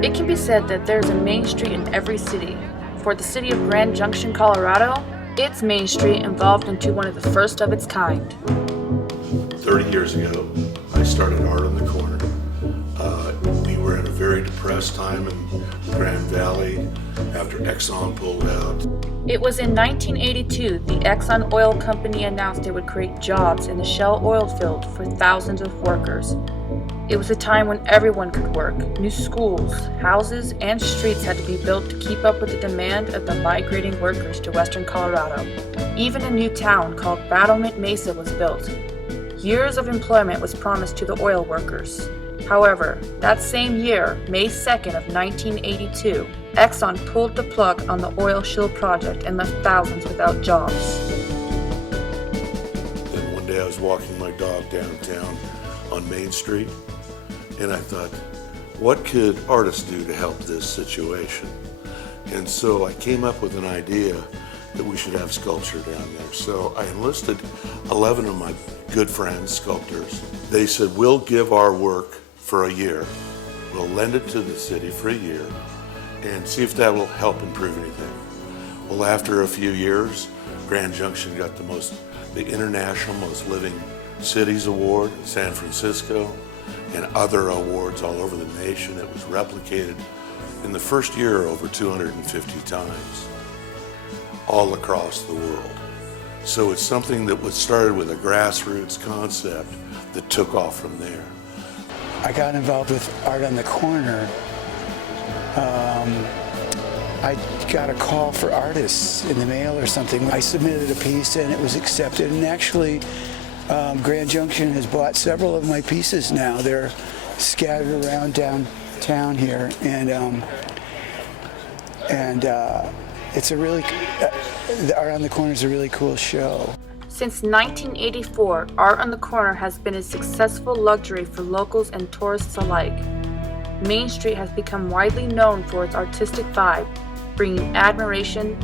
It can be said that there's a main street in every city. For the city of Grand Junction, Colorado, its main street evolved into one of the first of its kind. 30 years ago, I started Art on the Corner. We were in a very depressed time in the Grand Valley after Exxon pulled out. It was in 1982 the Exxon Oil Company announced it would create jobs in the shale oil field for thousands of workers. It was a time when everyone could work. New schools, houses, and streets had to be built to keep up with the demand of the migrating workers to western Colorado. Even a new town called Battlement Mesa was built. Years of employment was promised to the oil workers. However, that same year, May 2nd of 1982, Exxon pulled the plug on the oil shield project and left thousands without jobs. Then one day I was walking my dog downtown on Main Street, and I thought, what could artists do to help this situation? And so I came up with an idea that we should have sculpture down there. So I enlisted 11 of my good friends, sculptors. They said, we'll give our work for a year. We'll lend it to the city for a year and see if that will help improve anything. Well, after a few years, Grand Junction got the International Most Living Cities Award in San Francisco and other awards all over the nation. It was replicated in the first year over 250 times all across the world. So it's something that was started with a grassroots concept that took off from there. I got involved with Art on the Corner. I got a call for artists in the mail or something. I submitted a piece and it was accepted, and actually Grand Junction has bought several of my pieces now. They're scattered around downtown here, and it's a really, the Art on the Corner is a really cool show. Since 1984, Art on the Corner has been a successful luxury for locals and tourists alike. Main Street has become widely known for its artistic vibe, bringing admiration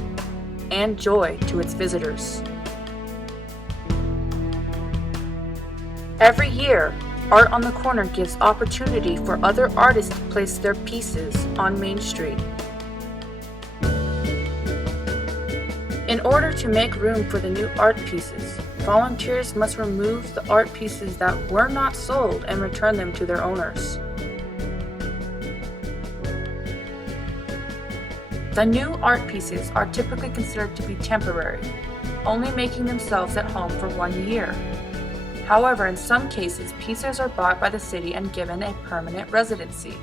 and joy to its visitors. Every year, Art on the Corner gives opportunity for other artists to place their pieces on Main Street. In order to make room for the new art pieces, volunteers must remove the art pieces that were not sold and return them to their owners. The new art pieces are typically considered to be temporary, only making themselves at home for 1 year. However, in some cases, pieces are bought by the city and given a permanent residency.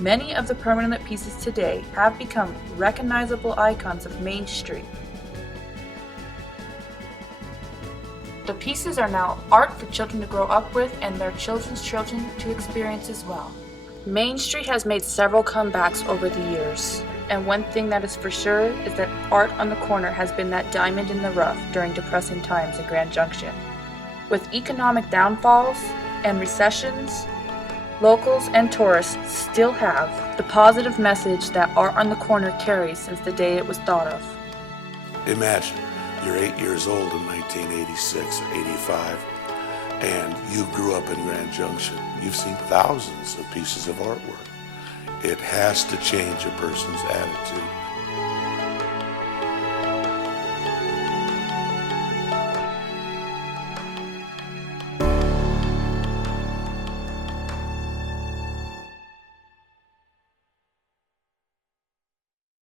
Many of the permanent pieces today have become recognizable icons of Main Street. The pieces are now art for children to grow up with and their children's children to experience as well. Main Street has made several comebacks over the years, and one thing that is for sure is that Art on the Corner has been that diamond in the rough during depressing times in Grand Junction. With economic downfalls and recessions, locals and tourists still have the positive message that Art on the Corner carries since the day it was thought of. Imagine you're 8 years old in 1986 or 85, and you grew up in Grand Junction. You've seen thousands of pieces of artwork. It has to change a person's attitude.